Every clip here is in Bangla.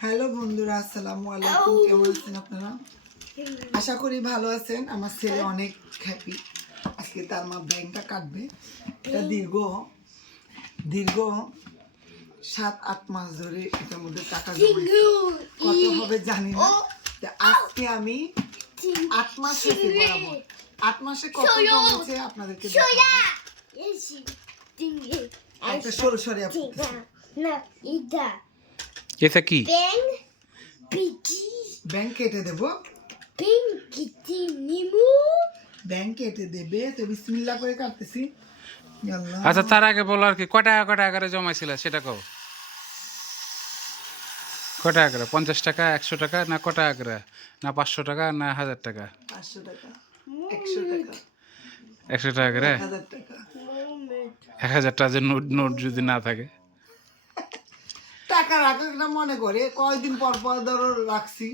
হ্যালো বন্ধুরা আসসালামু আলাইকুম। কেমন আছেন আপনারা? আশা করি ভালো আছেন। আমার ছেলে অনেক হ্যাপি আজকে তার মা ব্যাংকটা কাটবে। এটা দীর্ঘ। দীর্ঘ সাত আট মাস ধরে এটার মধ্যে টাকা কত হবে জানি না। তা আজকে আমি আট মাস হয়েছে বরাবর। আট মাসে কত জমেছে আপনাদেরকে। একটা সরু সরে এটা কি? ব্যাংক কেটে দেবো। ব্যাংক কেটে দেবে তো বিসমিল্লা করে কাটতেছি। আল্লাহ আচ্ছা তার আগে বলো আর কি কয় টাকা কয় টাকা করে জমাইছিল সেটা কও। কয় টাকা করে? পঞ্চাশ টাকা একশো টাকা না ক টাকা করে? না পাঁচশো টাকা না হাজার টাকা? পাঁচশো টাকা। একশো টাকা। একশো টাকা করে? হাজার টাকা। এক হাজার টাকা যে নোট নোট যদি না থাকে। রাখাটা মনে করে কয়দিন পর পর ধরো রাখছি।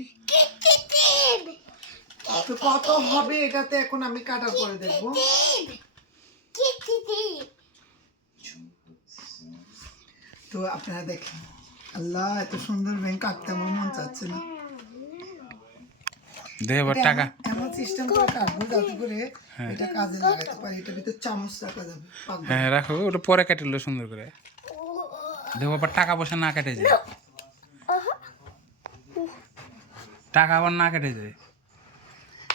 তো কত হবে এটাতে এখন আমি কাটার পরে দেখব। তো আপনারা দেখেন আল্লাহ এত সুন্দর ব্যাংক কাটতে আমার মন চাচ্ছে না। টাকা। এমন সিস্টেম করে কাটবো যাতে করে এটা কাজে লাগাতে পারি এটা ভিতরে চামচ রাখা যাবে হ্যাঁ রাখো ওটা পরে কাটিলো সুন্দর করে। দেখো আবার টাকা পয়সা না কেটে যায় টাকা আবার না কেটে যায়।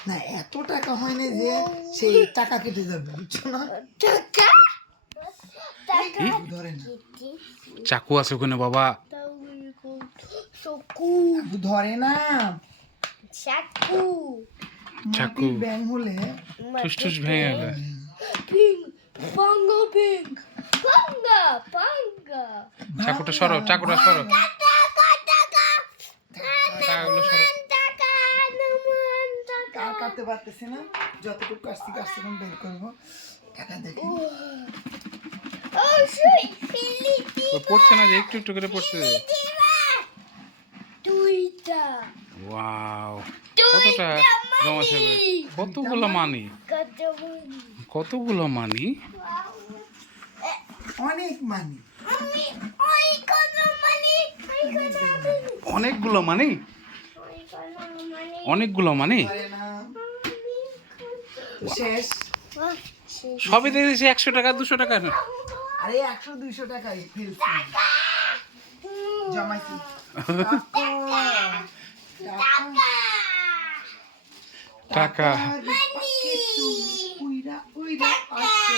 না এত টাকা হয়নি যে সেই টাকা কেটে যাবে বুঝছ না? ধরে না। চাকু আছে ওখানে বাবা। আবু ধরে না। চাকু। মাটির ব্যাং হলে ঠুস ঠুস ভেঙে গেল। pig. Panga, panga. চাকুটা সরো চাকুটা সরো কাটতে পারতেছি না। যতটুকু কাটছি কাটছি এখন বের করব। টাকা দেখে। পড়ছে না যে? একটু একটু করে পড়ছে। Tuita. ওয়াও। কতটা জমাছে রে? কতগুলো মানি? কতগুলো মানি? অনেক মানি. অনেকগুলো মানি অনেকগুলো মানি। শেষ। সবই দেখেছি একশো টাকা দুশো টাকা না। আরে একশো দুইশো টাকাই ফেলছি। জমাইছি টাকা। উইরা উইরা আসছে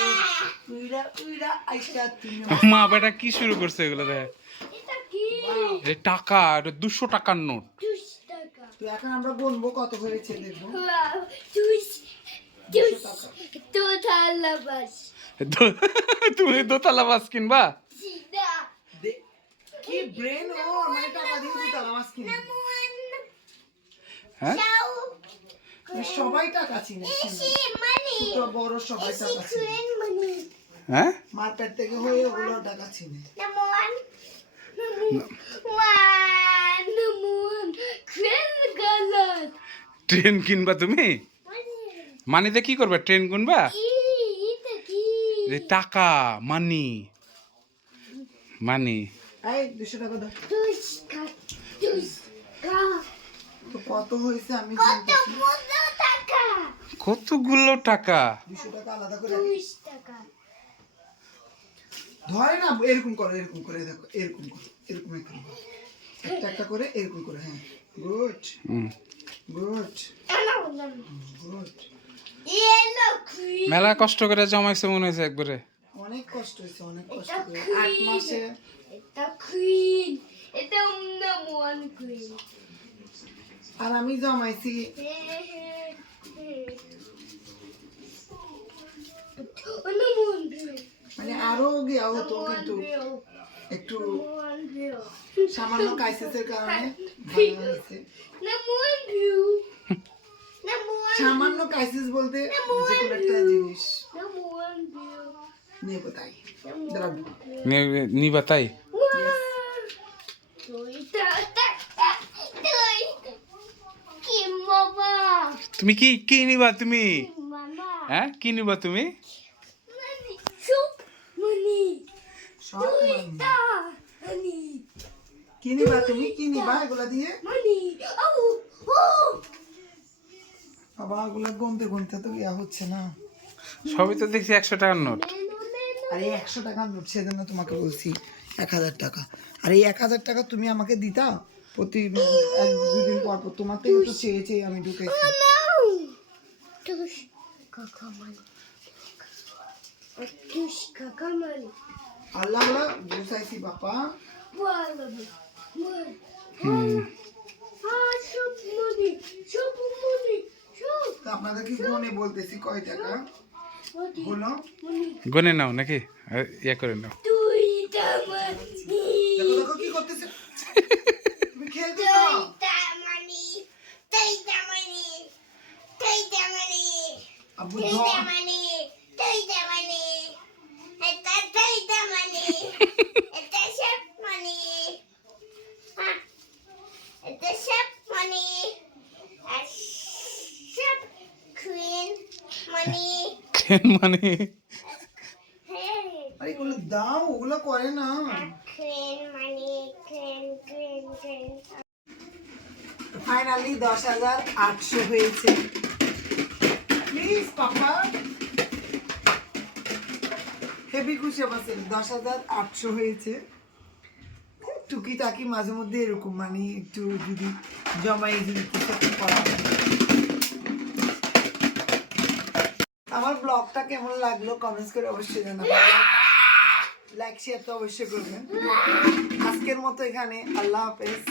উইরা উইরা আইসা তুমি মা বেটা কি শুরু করছে এগুলো দেখ। টাকা এটা দুশো টাকার নোট। এখন আমরা গুনবো কত হয়েছে দেখব তুমি দোতলা বাস কিনবা? কি ব্রেন ও মানে টাকা দিয়ে দিতাম আমার কিনে। হ্যাঁ? Ciao. সবাই টাকা চিনে বড় সবাই টাকা চিনে। হ্যাঁ? মার্কেট থেকে হয়ে ওগুলো টাকা চিনে. ট্রেন কিনবা তুমি. মানিতে কি করবে? ট্রেন কিনবা Ita টাকা মানি। মানি। দুশো টাকা দাও। Dus ka. Dus ka. তো কত হয়েছে আমি Kota কতগুলো টাকা? দুশো টাকা আলাদা করে। ধরে না এরকম করো এরকম করে দেখো এরকম করো এরকম একটা একটা করে এরকম করে হ্যাঁ। গুড। হুম। গুড। গুড. মেলা কষ্ট করে জমাইছে মনে হয়েছে একবারে। অনেক কষ্ট হয়েছে অনেক কষ্ট করে। আট মাসে number one আর আমি জমাইছি। মানে আরও গিয়া হতো কিন্তু একটু. সামান্য কাইসেসের কারণে ভালো হয়েছে। সামান্য ক্রাইসিস বলতে একটা জিনিস। তুমি কি কি নিবা তুমি? হ্যাঁ কি নিবা তুমি? কি নিবা তুমি? কি নিবা এগুলা দিয়ে? বাবা এগুলা গুনতে গুনতে তো ইয়া হচ্ছে না। সবই তো দেখছি একশো টাকার নোট. আরে একশো টাকা নোট সেজন্য তোমাকে বলছি এক হাজার টাকা। আর এই এক হাজার টাকা তুমি আমাকে দিতা? প্রতি এক দুদিন পর পর তোমার থেকে তো চেয়ে চেয়ে আমি ঢুকেছি। Money. আল্লাহ আল্লাহ বুঝাইছি বাবা Shop. তো আপনাদেরকে গুনে বলতেছি কয় টাকা. হলো. গুনে নাও নাকি ইয়ে করে নাও কেন মানে? আরে এগুলো দাও ওগুলো করে না. ফাইনালি দশ হাজার আটশো হয়েছে। প্লিজ পাপা হেভি খুশি দশ হাজার আটশো হয়েছে। টুকি টাকি মাঝে মধ্যে এরকম মানে একটু যদি জমাই যদি কিছু করা আমার ব্লগটা কেমন লাগল কমেন্টস করে অবশ্যই জানাবেন। লাইক শেয়ার তো অবশ্যই করবেন। আজকের মতো এখানে আল্লাহ হাফেজ।